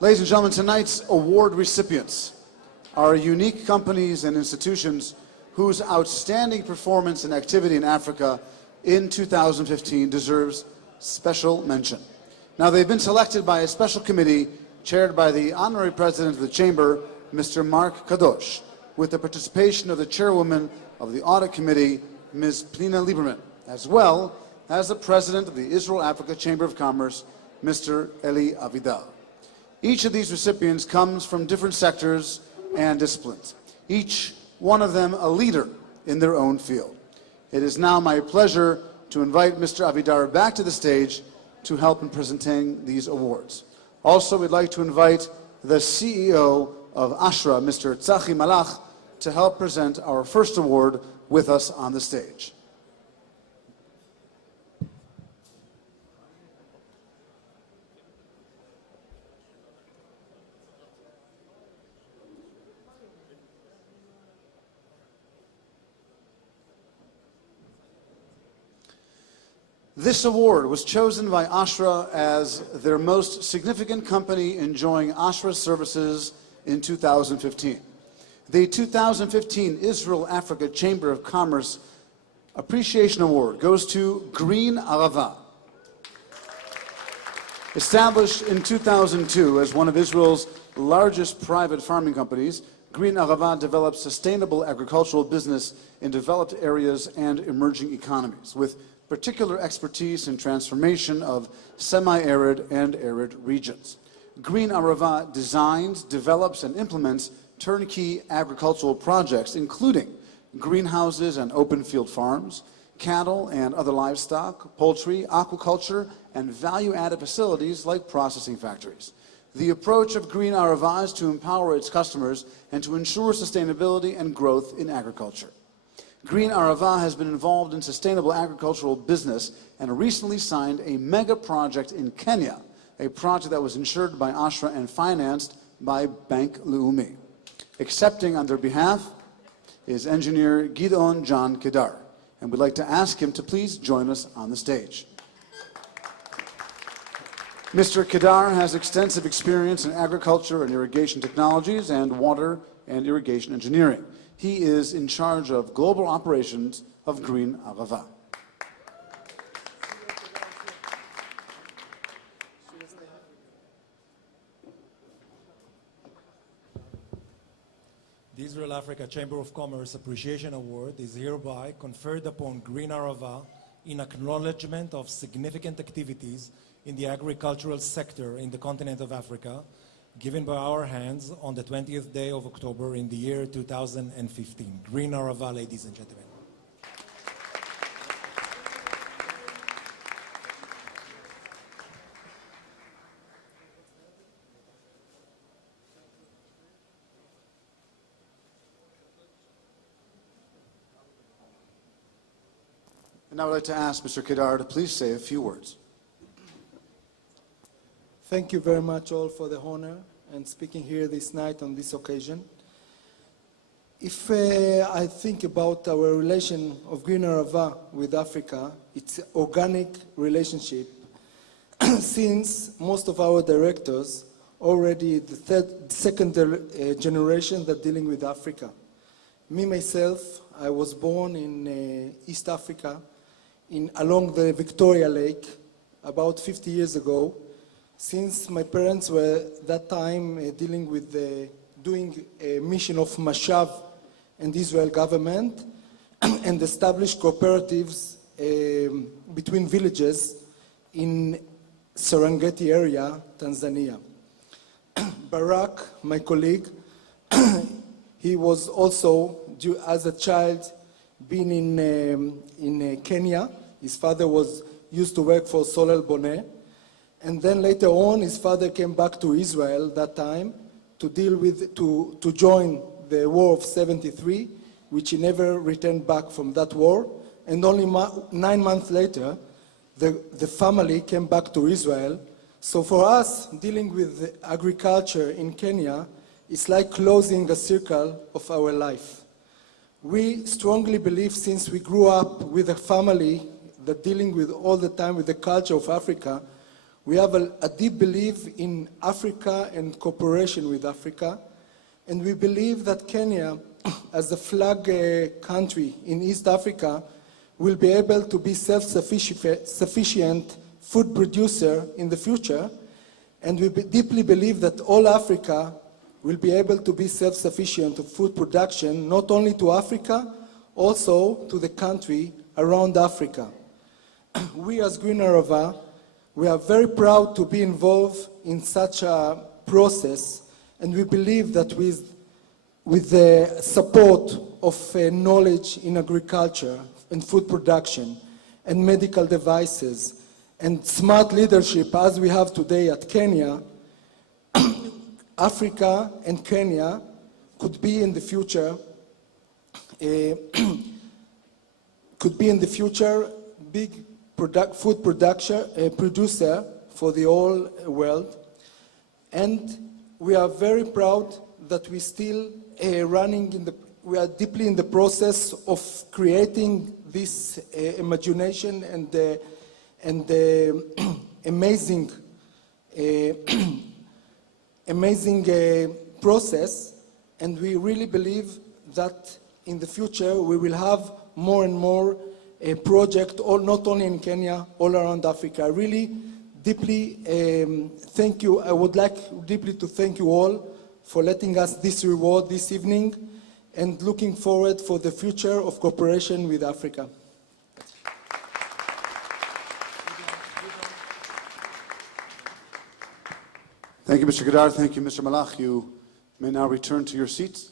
Ladies and gentlemen, tonight's award recipients are unique companies and institutions whose outstanding performance and activity in Africa in 2015 deserves special mention. Now, they've been selected by a special committee chaired by the Honorary President of the Chamber, Mr. Mark Kadosh, with the participation of the Chairwoman of the Audit Committee, Ms. Pnina Lieberman, as well as the President of the Israel-Africa Chamber of Commerce, Mr. Eli Avidal. Each of these recipients comes from different sectors and disciplines, each one of them a leader in their own field. It is now my pleasure to invite Mr. Avidar back to the stage to help in presenting these awards. Also, we'd like to invite the CEO of Ashra, Mr. Tzachi Malach, to help present our first award with us on the stage. This award was chosen by Ashra as their most significant company enjoying Ashra services in 2015. The 2015 Israel-Africa Chamber of Commerce Appreciation Award goes to Green Arava. Established in 2002 as one of Israel's largest private farming companies, Green Arava develops sustainable agricultural business in developed areas and emerging economies, with particular expertise in transformation of semi-arid and arid regions. Green Arava designs, develops, and implements turnkey agricultural projects, including greenhouses and open field farms, cattle and other livestock, poultry, aquaculture, and value-added facilities like processing factories. The approach of Green Arava is to empower its customers and to ensure sustainability and growth in agriculture. Green Arava has been involved in sustainable agricultural business and recently signed a mega project in Kenya, a project that was insured by Ashra and financed by Bank Leumi. Accepting on their behalf is engineer Gideon John Kedar, and we'd like to ask him to please join us on the stage. Mr. Kedar has extensive experience in agriculture and irrigation technologies and water and irrigation engineering. He is in charge of global operations of Green Arava. The Israel-Africa Chamber of Commerce Appreciation Award is hereby conferred upon Green Arava in acknowledgement of significant activities in the agricultural sector in the continent of Africa, given by our hands on the 20th day of October in the year 2015. Green Arava, ladies and gentlemen. And now I'd like to ask Mr. Kedar to please say a few words. Thank you very much all for the honor and speaking here this night on this occasion. If I think about our relation of Green Arava with Africa, it's an organic relationship since most of our directors already the second generation that dealing with Africa. Me, myself, I was born in East Africa along the Victoria Lake about 50 years ago. Since my parents were that time dealing with doing a mission of Mashav and the Israel government and established cooperatives between villages in Serengeti area, Tanzania. Barak, my colleague, he was also, as a child, been in Kenya. His father used to work for Solel Boneh. And then later on, his father came back to Israel that time to to join the war of 73, which he never returned back from that war. And only 9 months later, the family came back to Israel. So for us, dealing with agriculture in Kenya, it's like closing a circle of our life. We strongly believe, since we grew up with a family that dealing with all the time with the culture of Africa, We have a deep belief in Africa and cooperation with Africa. And we believe that Kenya, as the flag country in East Africa, will be able to be self-sufficient food producer in the future. And we deeply believe that all Africa will be able to be self-sufficient of food production, not only to Africa, also to the country around Africa. We as GreenArava, we are very proud to be involved in such a process, and we believe that with the support of knowledge in agriculture and food production and medical devices and smart leadership as we have today at Kenya, Africa and Kenya could be in the future big food producer for the whole world. And we are very proud that we still we are deeply in the process of creating this imagination and amazing process, and we really believe that in the future we will have more and more projects, not only in Kenya, all around Africa. I really deeply thank you. I would like deeply to thank you all for letting us this reward this evening, and looking forward for the future of cooperation with Africa. Thank you, Mr. Gadar. Thank you, Mr. Malach. You may now return to your seats.